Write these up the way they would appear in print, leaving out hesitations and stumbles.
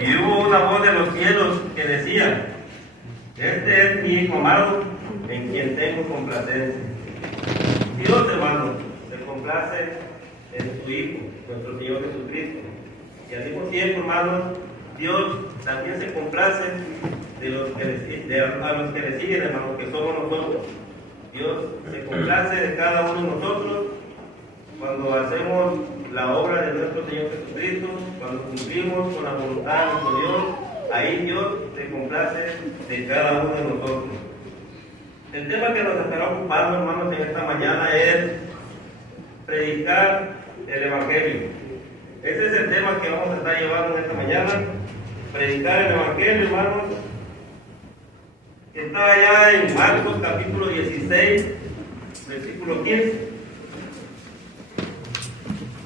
Y hubo una voz de los cielos que decía: este es mi Hijo amado, en quien tengo complacencia. Dios, hermano, se complace en su Hijo, nuestro Señor Jesucristo. Y al mismo tiempo, hermanos, Dios también se complace a los que le siguen, hermanos, que somos nosotros. Dios se complace de cada uno de nosotros cuando hacemos la obra de nuestro Señor Jesucristo, cuando cumplimos con la voluntad de nuestro Dios. Ahí Dios se complace de cada uno de nosotros. El tema que nos estará ocupando, hermanos, en esta mañana es predicar el Evangelio. Ese es el tema que vamos a estar llevando en esta mañana. Predicar el Evangelio, hermanos. Está allá en Marcos capítulo 16, versículo 15.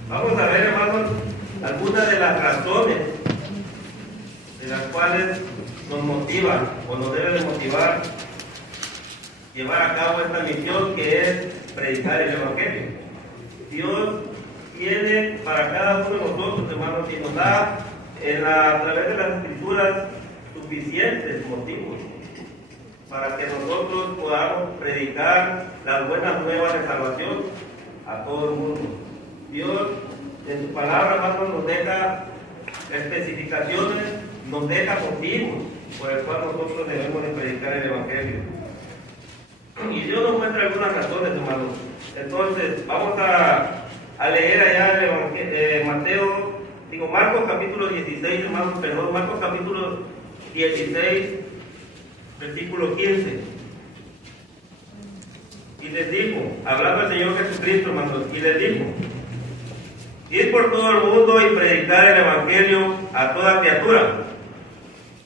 Vamos a ver, hermanos, algunas de las razones de las cuales nos motiva o nos debe de motivar llevar a cabo esta misión, que es predicar el Evangelio. Dios tiene para cada uno de nosotros, hermanos, y nos da a través de las Escrituras suficientes motivos para que nosotros podamos predicar las buenas nuevas de salvación a todo el mundo. Dios en su palabra, hermanos, nos deja especificaciones, nos deja motivos por el cual nosotros debemos de predicar el Evangelio. Y Dios nos muestra algunas razones, hermanos. Entonces, vamos a leer allá Marcos capítulo 16, hermanos, perdón, Marcos capítulo 16, versículo 15. Y les dijo, hablando el Señor Jesucristo, hermanos, y les dijo: ir por todo el mundo y predicar el Evangelio a toda criatura.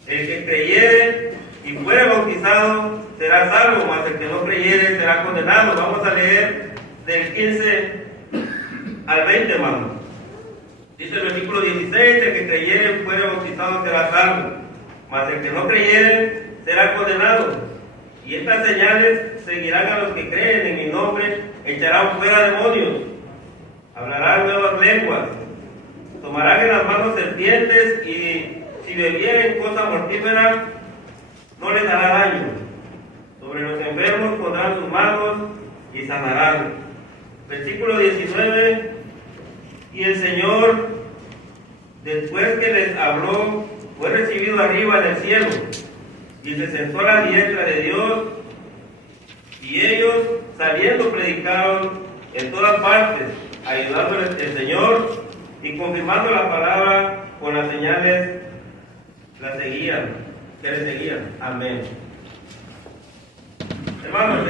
El que creyere y fuere bautizado será salvo, mas el que no creyere será condenado. Vamos a leer del 15 al 20, hermanos. Dice el versículo 16: el que creyere y fuere bautizado será salvo, mas el que no creyere será condenado. Y estas señales seguirán a los que creen en mi nombre: echarán fuera demonios, hablarán nuevas lenguas, tomarán en las manos serpientes, y si bebieren cosa mortífera no les dará daño. Sobre los enfermos pondrán sus manos y sanarán. Versículo 19: y el Señor, después que les habló, fue recibido arriba en el cielo y se sentó a la diestra de Dios. Y ellos, saliendo, predicaron en todas partes, ayudándoles el Señor y confirmando la palabra con las señales que le seguían. Amén. Hermanos,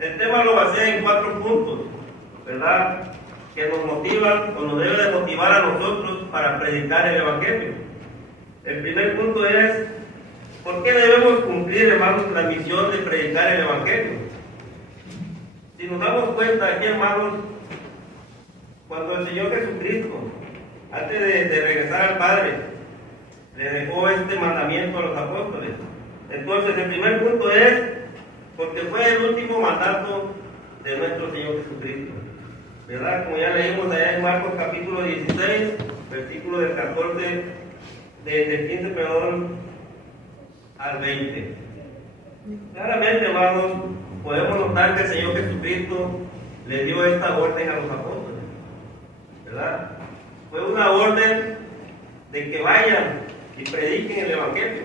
el tema lo basé en 4 puntos, ¿verdad?, que nos motivan o nos debe de motivar a nosotros para predicar el Evangelio. El primer punto es: ¿por qué debemos cumplir, hermanos, la misión de predicar el Evangelio? Si nos damos cuenta aquí, hermanos, cuando el Señor Jesucristo, antes de regresar al Padre, le dejó este mandamiento a los apóstoles. Entonces, el primer punto es porque fue el último mandato de nuestro Señor Jesucristo, ¿verdad? Como ya leímos allá en Marcos capítulo 16, versículo del 15, al 20. Claramente, hermanos, podemos notar que el Señor Jesucristo le dio esta orden a los apóstoles, ¿verdad? Fue una orden de que vayan y prediquen el Evangelio.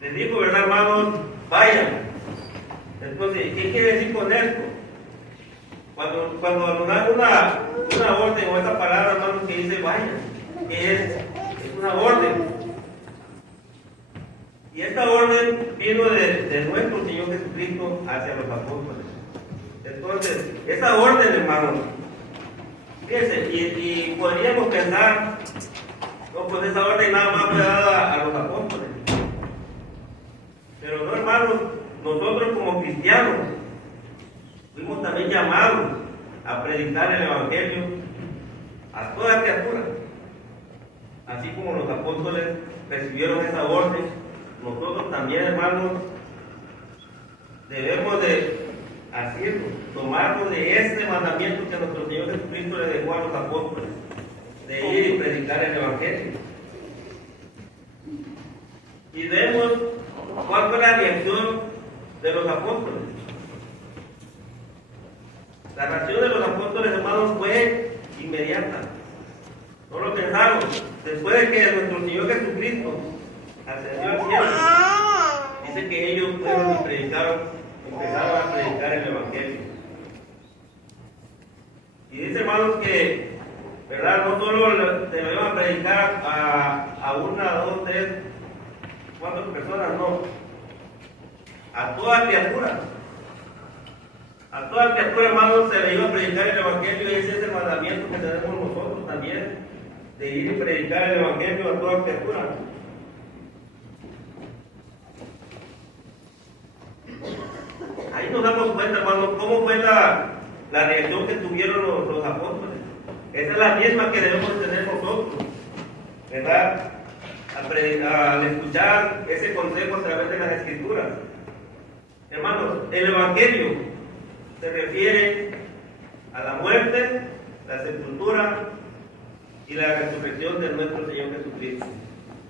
Les dijo, ¿verdad, hermanos? Vayan. Entonces, ¿qué quiere decir con esto? Cuando nos dan una orden o esa palabra, hermanos, que dice vayan, es una orden. Y esta orden vino de nuestro Señor Jesucristo hacia los apóstoles. Entonces, esa orden, hermanos, fíjense, y podríamos pensar, no, pues esa orden nada más fue dada a los apóstoles. Pero no, hermanos, nosotros como cristianos fuimos también llamados a predicar el Evangelio a toda criatura. Así como los apóstoles recibieron esa orden, nosotros también, hermanos, debemos de hacerlo, tomarnos de ese mandamiento que nuestro Señor Jesucristo le dejó a los apóstoles. de ir y predicar el Evangelio. Y vemos cuál fue la reacción de los apóstoles. La reacción de los apóstoles, hermanos, fue inmediata. No lo pensaron. Después de que nuestro Señor Jesucristo ascendió al cielo, dice que ellos fueron y predicaron, empezaron a predicar el Evangelio. Y dice, hermanos, que, ¿verdad? No solo se lo iban a predicar a una, dos, tres, cuatro personas, no. A toda criatura. A toda criatura, hermanos, se le iba a predicar el Evangelio, y ese es el mandamiento que tenemos nosotros también, de ir y predicar el Evangelio a toda criatura. Ahí nos damos cuenta, hermanos, cómo fue la reacción que tuvieron los apóstoles. Esa es la misma que debemos tener nosotros, ¿verdad? Al escuchar ese consejo a través de las Escrituras. Hermanos, el Evangelio se refiere a la muerte, la sepultura y la resurrección de nuestro Señor Jesucristo.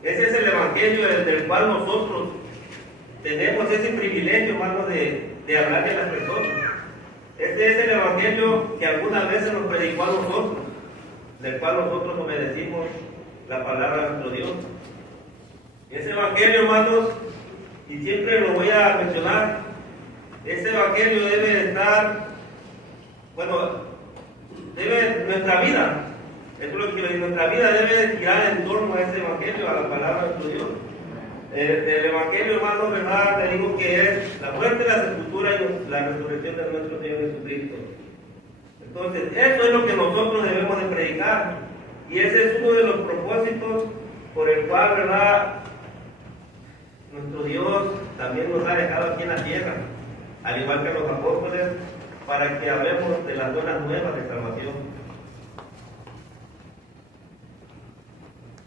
Ese es el Evangelio del cual nosotros tenemos ese privilegio, hermanos, de hablarle a las personas. Este es el Evangelio que algunas veces nos predicó a nosotros, del cual nosotros obedecimos la palabra de nuestro Dios. Ese Evangelio, hermanos, y siempre lo voy a mencionar, ese Evangelio debe estar, nuestra vida, eso es lo que quiero decir, nuestra vida debe girar en torno a ese Evangelio, a la palabra de nuestro Dios. El Evangelio, hermano, ¿verdad? Te digo que es la muerte, la sepultura y la resurrección de nuestro Señor Jesucristo. Entonces, eso es lo que nosotros debemos de predicar. Y ese es uno de los propósitos por el cual, ¿verdad? Nuestro Dios también nos ha dejado aquí en la tierra, al igual que los apóstoles, para que hablemos de las buenas nuevas de salvación.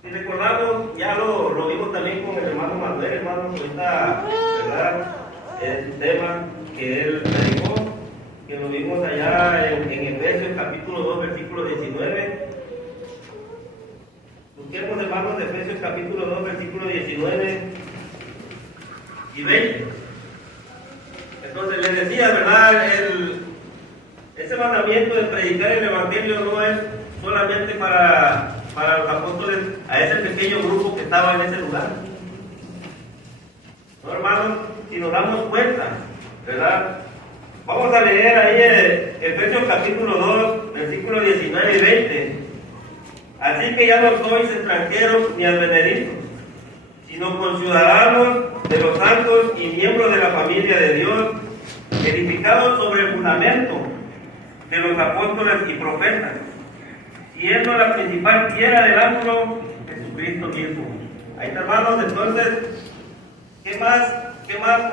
Si recordamos, ya lo vimos también con el hermano Manuel, hermano, ahorita, ¿verdad? Es un tema que él predicó, que lo vimos allá en Efesios capítulo 2, versículo 19. Busquemos, hermanos, de Efesios capítulo 2, versículo 19 y 20. Entonces les decía, ¿verdad? Ese mandamiento de predicar el Evangelio no es solamente para los apóstoles, a ese pequeño grupo que estaba en ese lugar. No, hermanos, si nos damos cuenta, ¿verdad? Vamos a leer ahí Efesios capítulo 2, versículos 19 y 20. Así que ya no sois extranjeros ni advenedizos, sino conciudadanos de los santos y miembros de la familia de Dios, edificados sobre el fundamento de los apóstoles y profetas, siendo la principal piedra del ángulo Jesucristo mismo. Ahí está, hermanos. Entonces, ¿qué más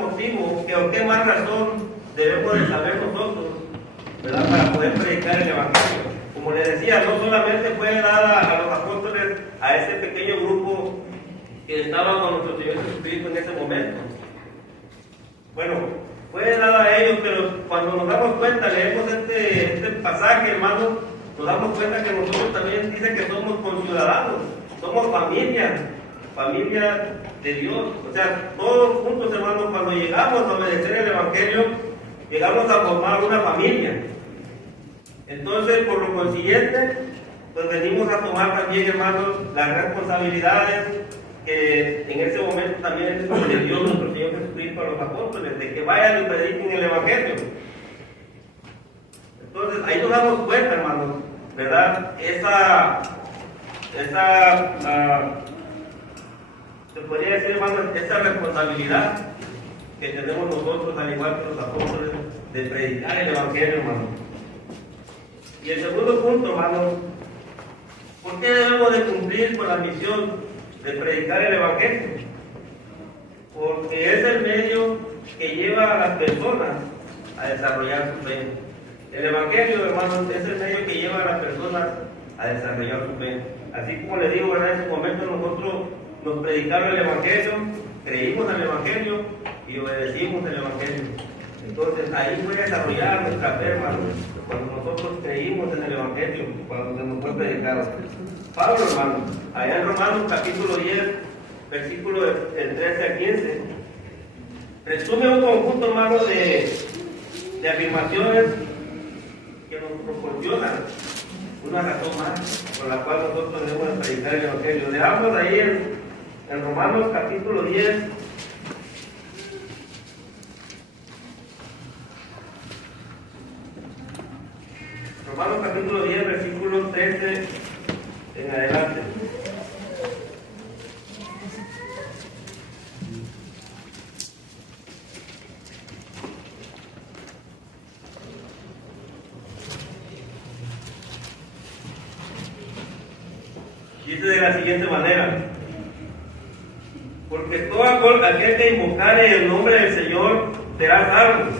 motivo o qué más razón debemos de saber nosotros, ¿verdad?, para poder predicar el Evangelio? Como les decía, no solamente fue dada a los apóstoles, a ese pequeño grupo que estaba con nuestro Señor Jesucristo en ese momento. Bueno, fue dada a ellos, pero cuando nos damos cuenta, leemos este pasaje, hermanos, nos damos cuenta que nosotros también dice que somos conciudadanos, somos familia de Dios. O sea, todos juntos, hermanos, cuando llegamos a obedecer el Evangelio, llegamos a formar una familia. Entonces, por lo consiguiente, pues venimos a tomar también, hermanos, las responsabilidades que en ese momento también le dio nuestro Señor Jesucristo a los apóstoles, de que vayan y prediquen el Evangelio. Entonces, ahí nos damos cuenta, hermanos, ¿verdad? Se podría decir, hermanos, esa responsabilidad que tenemos nosotros, al igual que los apóstoles, de predicar el Evangelio, hermanos. Y el segundo punto, hermanos, ¿por qué debemos de cumplir con la misión de predicar el Evangelio? Porque es el medio que lleva a las personas a desarrollar su fe. El Evangelio, hermanos, es el medio que lleva a las personas a desarrollar su fe. Así como les digo, ¿verdad? En ese momento nosotros nos predicaron el Evangelio, creímos en el Evangelio y obedecimos el Evangelio. Entonces ahí fue desarrollar nuestra fe, hermanos. cuando nosotros creímos en el Evangelio, cuando se nos fue predicado. Pablo, hermano, allá en Romanos capítulo 10, versículo del 13 al 15, resume un conjunto, hermano, de afirmaciones que nos proporcionan una razón más por la cual nosotros debemos predicar el Evangelio. Dejamos ahí en Romanos capítulo 10, Romanos capítulo 10, versículo 13 en adelante. Dice de la siguiente manera: porque todo aquel que invocare el nombre del Señor será salvo.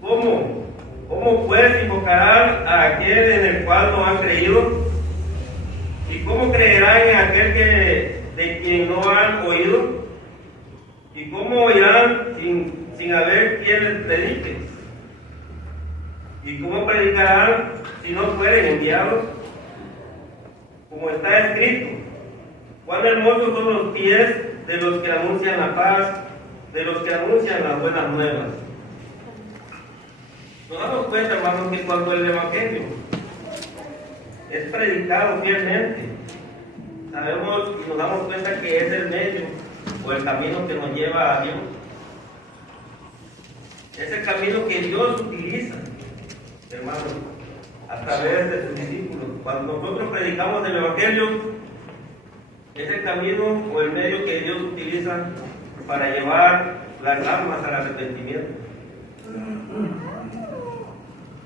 ¿Cómo? ¿Cómo pues invocarán a aquel en el cual no han creído? ¿Y cómo creerán en aquel de quien no han oído? ¿Y cómo oirán sin haber quien les predique? ¿Y cómo predicarán si no fueren enviados? Como está escrito: cuán hermosos son los pies de los que anuncian la paz, de los que anuncian las buenas nuevas. Nos damos cuenta, hermanos, que cuando el Evangelio es predicado fielmente, sabemos y nos damos cuenta que es el medio o el camino que nos lleva a Dios. Es el camino que Dios utiliza, hermanos, a través de sus discípulos. Cuando nosotros predicamos el Evangelio, es el camino o el medio que Dios utiliza para llevar las almas al arrepentimiento.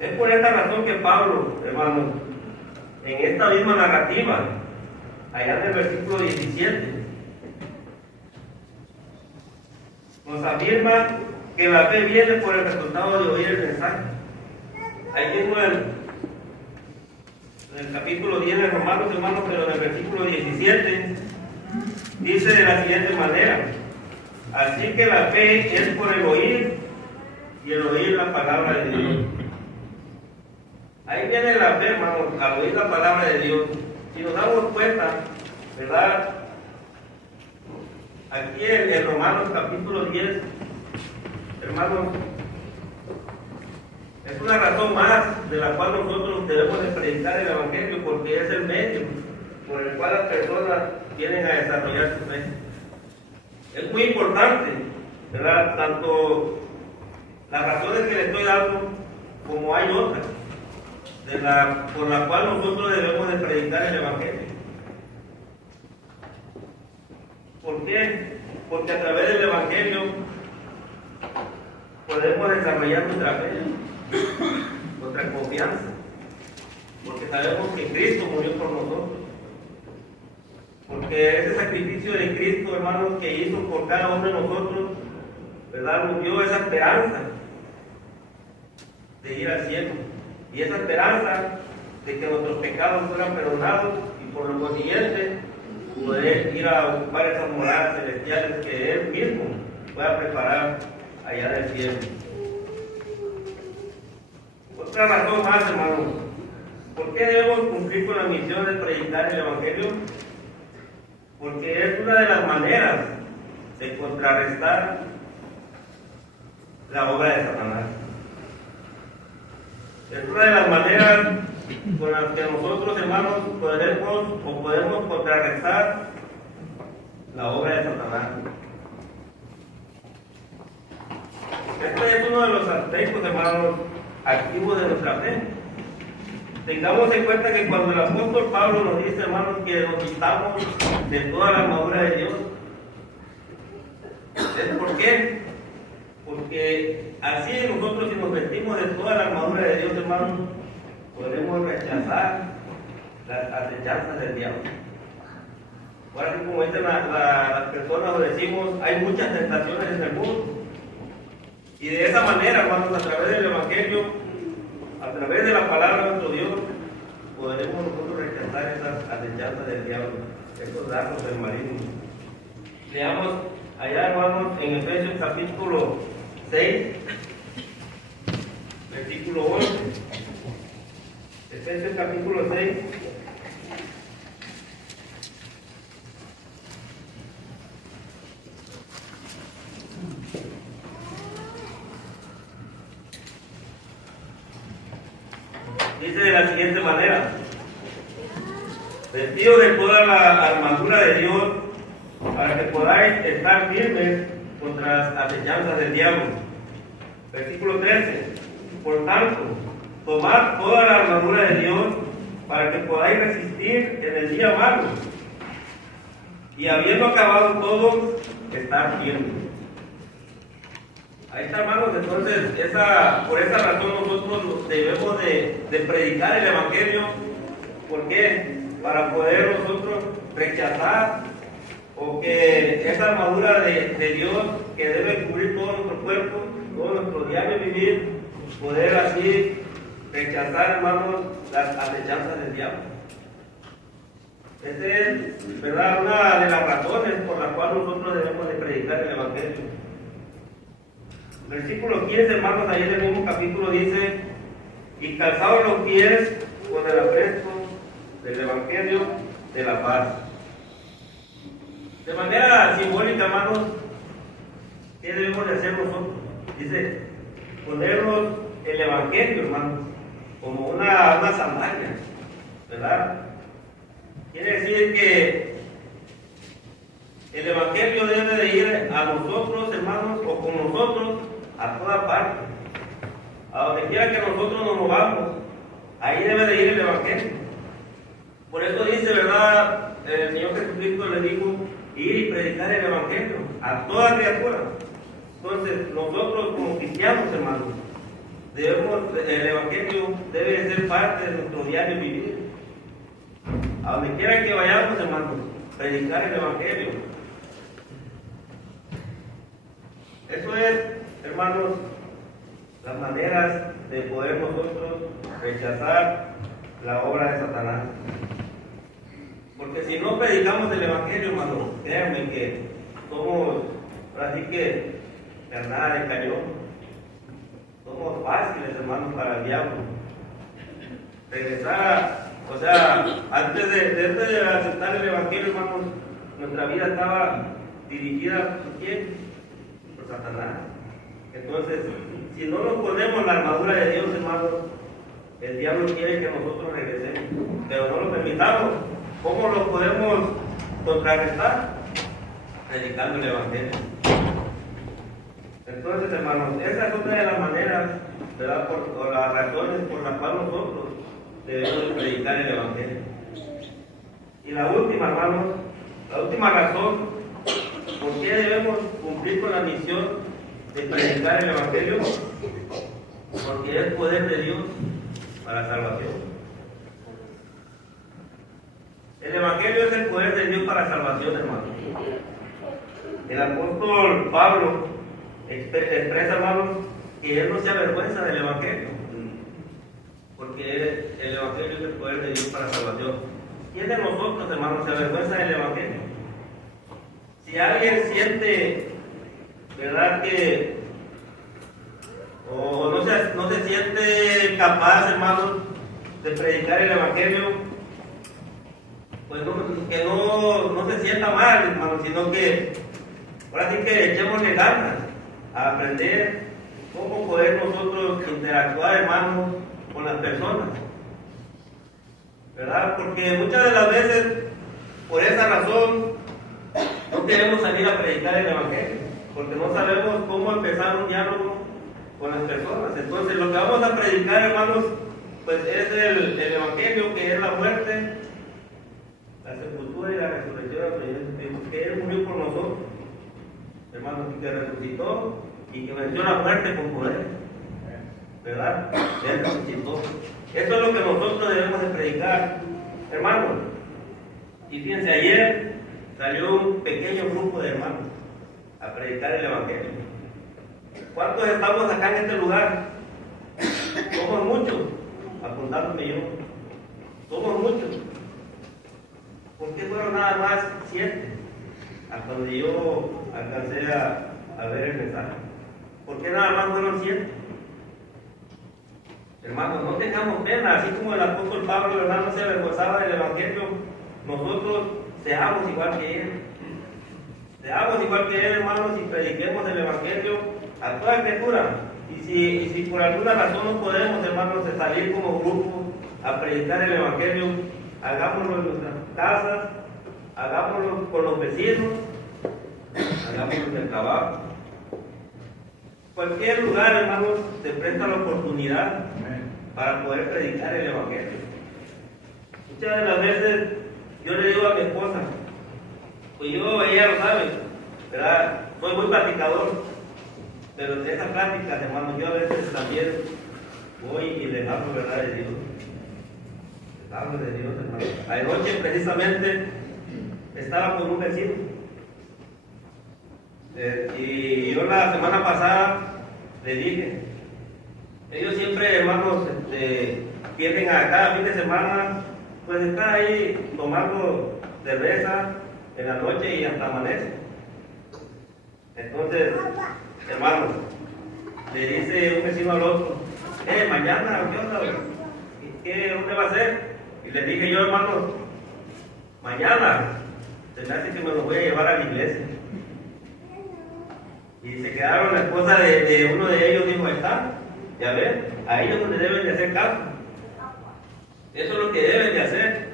Es por esta razón que Pablo, hermanos, en esta misma narrativa, allá en el versículo 17, nos afirma que la fe viene por el resultado de oír el mensaje. Ahí mismo en el capítulo 10 de Romanos, hermanos, pero en el versículo 17, dice de la siguiente manera: así que la fe es por el oír, y el oír la palabra de Dios. Ahí viene la fe, hermanos, al oír la palabra de Dios. Si nos damos cuenta, ¿verdad? Aquí en Romanos capítulo 10, hermanos, es una razón más de la cual nosotros debemos de predicar el Evangelio, porque es el medio por el cual las personas vienen a desarrollar su fe. Es muy importante, ¿verdad? Tanto las razones que le estoy dando, como hay otras, por la cual nosotros debemos de predicar el Evangelio. ¿Por qué? Porque a través del Evangelio podemos desarrollar nuestra fe, nuestra confianza, porque sabemos que Cristo murió por nosotros, porque ese sacrificio de Cristo, hermanos, que hizo por cada uno de nosotros, ¿verdad?, nos dio esa esperanza de ir al cielo, y esa esperanza de que nuestros pecados fueran perdonados, y por lo consiguiente poder ir a ocupar esas moradas celestiales que Él mismo pueda preparar allá del cielo. Otra razón más, hermanos, ¿por qué debemos cumplir con la misión de predicar el Evangelio? Porque es una de las maneras de contrarrestar la obra de Satanás. Es una de las maneras con las que nosotros, hermanos, podemos contrarrestar la obra de Satanás. Este es uno de los aspectos, hermanos, activos de nuestra fe. Tengamos en cuenta que cuando el apóstol Pablo nos dice, hermanos, que nos quitamos de toda la armadura de Dios, ¿es por qué? Porque así nosotros, si nos vestimos de toda la armadura de Dios, hermanos, podemos rechazar las acechanzas del diablo. Ahora, como dicen las personas, lo decimos, hay muchas tentaciones en el mundo. Y de esa manera, hermanos, a través del Evangelio, a través de la palabra de nuestro Dios, podremos nosotros rechazar esas acechanzas del diablo, esos dardos del maligno. Leamos allá, hermanos, en Efesios capítulo 6, versículo 11. Efesios capítulo 6. Dice de la siguiente manera: vestido de toda la armadura de Dios, para que podáis estar firmes contra las acechanzas del diablo. Versículo 13: por tanto, tomad toda la armadura de Dios, para que podáis resistir en el día malo, y habiendo acabado todo, estar firmes. Ahí está, hermanos. Entonces, por esa razón nosotros debemos de predicar el Evangelio. ¿Por qué? Para poder nosotros rechazar, o que esa armadura de Dios que debe cubrir todo nuestro cuerpo, todo nuestro diario vivir, poder así rechazar, hermanos, las acechanzas del diablo. Esa es, ¿verdad?, una de las razones por las cuales nosotros debemos de predicar el Evangelio. Versículo 15, hermanos, ahí en el mismo capítulo dice: y calzados los pies con el apresto del Evangelio de la paz. De manera simbólica, hermanos, ¿qué debemos de hacer nosotros? Dice, ponernos el Evangelio, hermanos, como una sandalia, ¿verdad? Quiere decir que el Evangelio debe de ir a nosotros, hermanos, o con nosotros, a toda parte. A donde quiera que nosotros nos movamos, ahí debe de ir el Evangelio. Por eso dice, ¿verdad?, el Señor Jesucristo le dijo: ir y predicar el Evangelio a toda criatura. Entonces, nosotros como cristianos, hermanos, el Evangelio debe ser parte de nuestro diario vivir. A donde quiera que vayamos, hermanos, predicar el Evangelio. Eso es, hermanos, las maneras de poder nosotros rechazar la obra de Satanás. Porque si no predicamos el Evangelio, hermanos, créanme que somos, ahora sí que, carnada de cañón. Somos fáciles, hermanos, para el diablo. Regresar, o sea, antes de aceptar el Evangelio, hermanos, nuestra vida estaba dirigida por quién? Por Satanás. Entonces, si no nos ponemos la armadura de Dios, hermanos, el diablo quiere que nosotros regresemos, pero no lo permitamos. ¿Cómo lo podemos contrarrestar? Predicando el Evangelio. Entonces, hermanos, esa es otra de las maneras, ¿verdad?, por las razones por las cuales nosotros debemos predicar el Evangelio. Y la última, hermanos, la última razón por qué debemos cumplir con la misión de predicar el Evangelio: porque es poder de Dios para salvación. El Evangelio es el poder de Dios para salvación, hermanos. El apóstol Pablo expresa, hermanos, que él no se avergüenza del Evangelio, porque el Evangelio es el poder de Dios para salvación. ¿Quién de nosotros, hermanos, se avergüenza del Evangelio? Si alguien siente, ¿verdad?, que o no se siente capaz, hermanos, de predicar el Evangelio, pues que no se sienta mal, hermanos, sino que ahora sí que echémosle ganas a aprender cómo poder nosotros interactuar, hermanos, con las personas, ¿verdad? Porque muchas de las veces, por esa razón, no queremos salir a predicar el Evangelio, porque no sabemos cómo empezar un diálogo con las personas. Entonces, lo que vamos a predicar, hermanos, pues es el Evangelio, que es la muerte, la sepultura y la resurrección del Señor Jesucristo, que Él murió por nosotros, hermanos, que resucitó y que venció la muerte con poder, ¿verdad? Él resucitó. Eso es lo que nosotros debemos de predicar, hermanos. Y fíjense, ayer salió un pequeño grupo de hermanos a predicar el Evangelio. ¿Cuántos estamos acá en este lugar? Somos muchos, apuntándome yo. Somos muchos. ¿Por qué fueron nada más 7? Hasta donde yo alcancé a ver el mensaje. ¿Por qué nada más fueron 7? Hermanos, no tengamos pena, así como el apóstol Pablo, ¿verdad?, no se avergonzaba del Evangelio, nosotros seamos igual que él. Seamos igual que él, hermanos, y prediquemos el Evangelio a toda criatura. Y si por alguna razón no podemos, hermanos, de salir como grupo a predicar el Evangelio, hagámoslo en nuestras casas, hagámoslo con los vecinos, hagámoslo en el trabajo. Cualquier lugar, hermanos, se presta la oportunidad para poder predicar el Evangelio. Muchas de las veces yo le digo a mi esposa, pues yo, ella lo sabe, ¿verdad? Soy muy platicador, pero de esas pláticas, hermanos, yo a veces también voy y les hablo, ¿verdad?, de Dios. Les hablo de Dios, hermano. Anoche, precisamente, estaba con un vecino. Y yo la semana pasada le dije, ellos siempre, hermanos, vienen a cada fin de semana, pues están ahí tomando cerveza en la noche y hasta amanece. Entonces, hermanos, le dice un vecino al otro, mañana, ¿qué onda? ¿Dónde va a ser? Y le dije yo, hermanos, mañana, se me hace que me lo voy a llevar a la iglesia. Y se quedaron, la esposa de uno de ellos dijo, ahí está, ya ven, a ellos donde deben de hacer caso. Eso es lo que deben de hacer.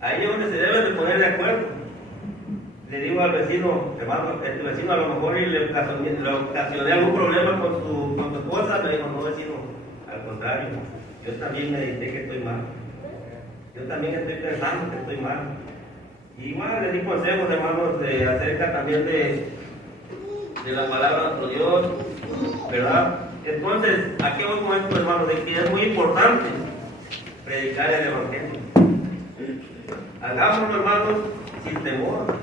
Ahí es donde se deben de poner de acuerdo. Le digo al vecino, hermano, este vecino a lo mejor le ocasioné algún problema con su esposa. Me dijo, no, vecino, al contrario, yo también medité que estoy mal. Yo también estoy pensando que estoy mal. Y igual le di consejos, hermanos, acerca también de la palabra de nuestro Dios, ¿verdad? Entonces, ¿a qué voy con esto, hermanos? De que es muy importante predicar el Evangelio. Hagámoslo, hermanos, sin temor.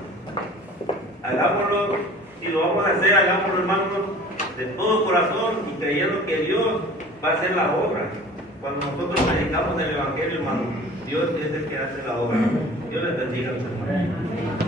Hagámoslo, si lo vamos a hacer, hagámoslo, hermanos, de todo corazón y creyendo que Dios va a hacer la obra. Cuando nosotros predicamos el Evangelio, hermanos, Dios es el que hace la obra. Dios les bendiga, hermanos.